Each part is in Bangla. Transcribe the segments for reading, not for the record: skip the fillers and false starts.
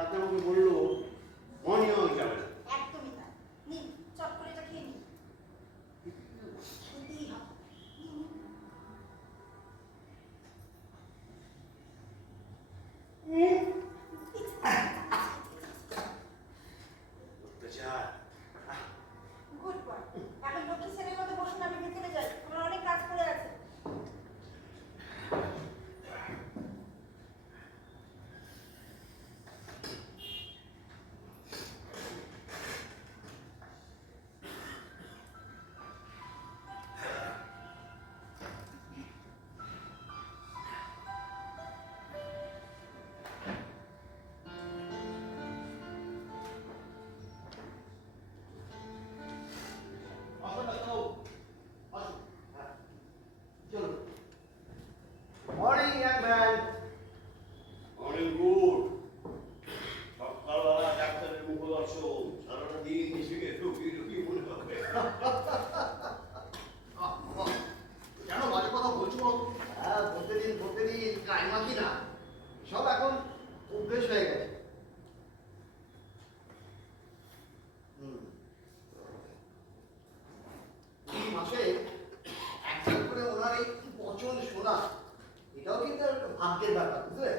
ডাক্তারবাবু বললো মর্নিং ওয়াক যাবে না। একদমই তাই। নিন চট করে এটা খেয়ে নিন। খেতেই হবে। Good boy. এখন লক্ষ্মী ছেলের মতো বসুন, আমি ভেতরে যাই, আমার অনেক কাজ পড়ে আছে। Morning young man. Morning good. সকালবেলা ডাক্তারের মুখদর্শন, সারাটা দিন নিজেকে রুগী রুগী মনে হবে। কেন বাজে কথা বলছো? হ্যাঁ, প্রতিদিন কাইমাকি না, সব এখন অভ্যেস হয়ে গেছে। এই মাসে একজন করে ওনার এই বচন শোনা, এটাও কিন্তু একটা ভাগ্যের ব্যাপার, বুঝলে?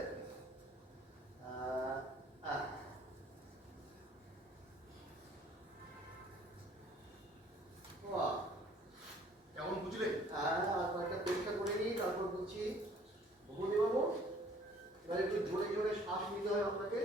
কেমন বুঝলে? আর কয়েকটা পরীক্ষা করে নিই, তারপর বলছি। ভূপতিবাবু, এবার একটু জোরে জোরে শ্বাস নিতে হয় আপনাকে।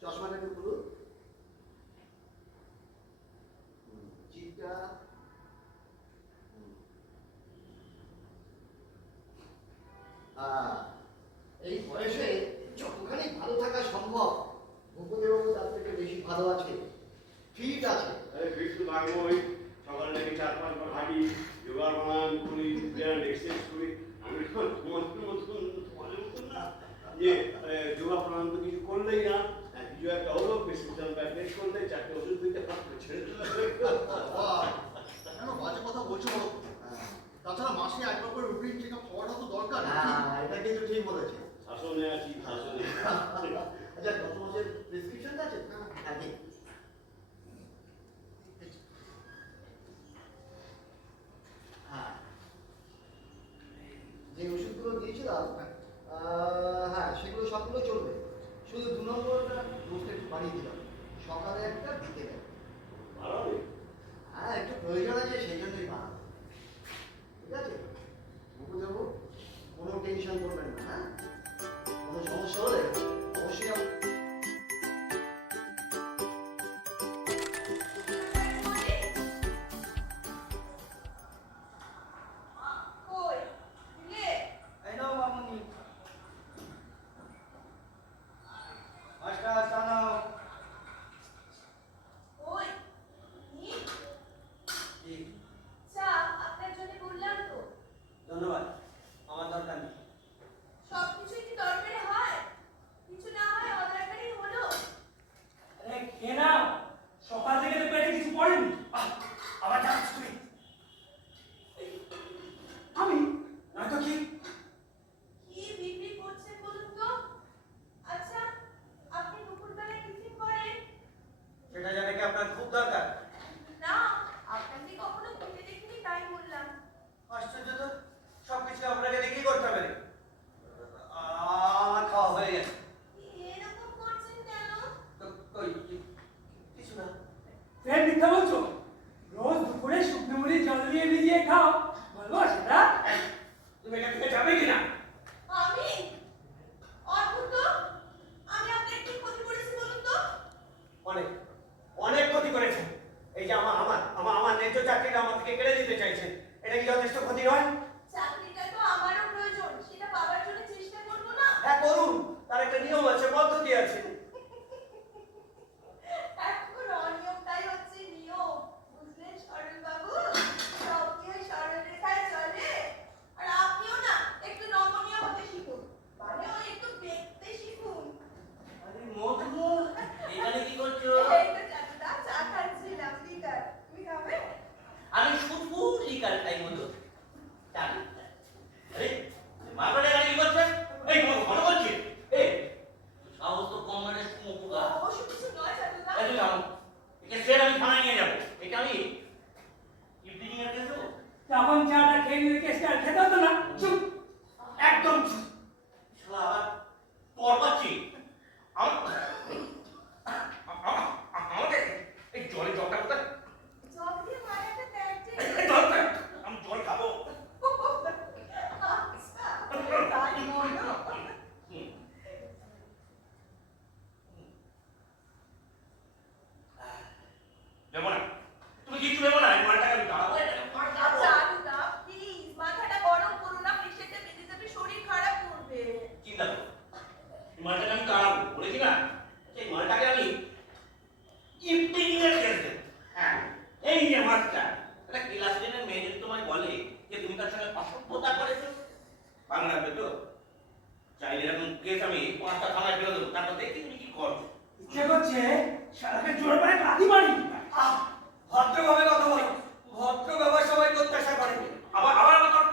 চশমাটা একটু খুলুন। জিভটা এই বয়সে যতখানি ভালো থাকা সম্ভব, ভূপতিবাবু তার থেকে বেশি ভালো আছে, ফিট আছে। ফিট তো থাকবোই। সকাল থেকে 4-5 বার হাঁটি, যোগা প্রাণায়াম করি, ব্যায়াম এক্সারসাইজ করি। আমি তোমাদের মতন না যে যোগা প্রাণায়াম তো কিছু করলেই না, কিছু একটা হলো প্রেসক্রিপশন প্যাকেজ করলে 4টে ওষুধ দিতে পারতো, ছেড়ে দিলে। কেন বাজে কথা বলছো? তাছাড়া মাসে একবার করে রুটিন চেক আপ হওয়াটা তো দরকার। এটা কিন্তু ঠিক বলেছে। শাসনে আছি, শাসনে। আচ্ছা, গত মাসের প্রেসক্রিপশনটা আছে? হ্যাঁ, দিন। হ্যাঁ, যে ওষুধগুলো দিয়েছিলাম, হ্যাঁ সেগুলো সবগুলো চলবে, শুধু 2 নম্বরটা ডোজটা একটু বাড়িয়ে দিলাম, সকালে একটা, বিকেলে। ভালো। হ্যাঁ, একটু প্রয়োজন আছে, সেই জন্যই বাড়ানো। ঠিক আছে? ভূপতিবাবু, কোনো টেনশন করবেন না। হ্যাঁ, কোনো সমস্যা হলে অবশ্যই ধন্যবাদ, আমার দরকার নেই। সবকিছুই কি দরকারি হয়? কিছু না হয় অদরকারি হলো। আরে খেয়ে নাও, সকাল থেকে তো পেটে কিছু পড়েনি। আবার যাচ্ছ তুমি? আমি নয়তো কি? কি বিক্রি করছেন বলুন তো? আচ্ছা, আপনি দুপুরবেলায় টিফিন করেন? সেটা জানে কি আপনার খুব দরকার? না, আপনাকে কখনো খেতে দেখিনি তাই বললাম। আশ্চর্য তো, সবকিছু আপনাকে দেখেই করতে হবে। আমার খাওয়া হয়ে গেছে। এরকম করছেন কেন? কিছু না। ফের মিথ্যা বলছো? রোজ দুপুরে শুকনো মুড়ি জল দিয়ে ভিজিয়ে খাও, বলবো সেটা? তুমি এখান থেকে যাবে কিনা? আমি? অদ্ভুত তো, আমি আপনাকে কি ক্ষতি করেছি বলুন তো? অনেক অনেক ক্ষতি করেছেন। এই যে আমার ন্যায্য চাকরিটা আমার থেকে কেড়ে দিতে চাইছেন, এটা কি যথেষ্ট ক্ষতি নয়? চাকরিটা তো আমারও প্রয়োজন, সেটা পাওয়ার জন্য চেষ্টা করবো না? হ্যাঁ করুন, তার একটা নিয়ম আছে, পদ্ধতি আছে। এখন অনিয়মটাই হচ্ছে নিয়ম, বুঝলেন সরল বাবু? সব কি ওই সরল রেখায় চলে? আর আপনিও না একটু নমনীয় হতে শিখুন, মানে ওই একটু দেখতে শিখুন। আরে মধু, এখানে কি করছো? এই মালটাকে আমি তাড়াবো বলেছি না, সেই মালটাকে আমি ইফটিংয়ের কেস দেবো। হ্যাঁ, এই যে মাছটা, একটা ক্লাস টেনের মেয়ে যদি তোমায় বলে যে তুমি তার সঙ্গে অসভ্যতা করেছো, ভালো লাগবে তো? চাইলে এরকম কেস আমি 5টা থানায় ফেলে দেবো, তারপর দেখি তুমি কি করো। ইচ্ছে করছে শালাকে জোর করে লাথি মারি। ভদ্রভাবে কথা বলো, ভদ্র ব্যবহার সবাই প্রত্যাশা করে। আবার আবার আমার তর্ক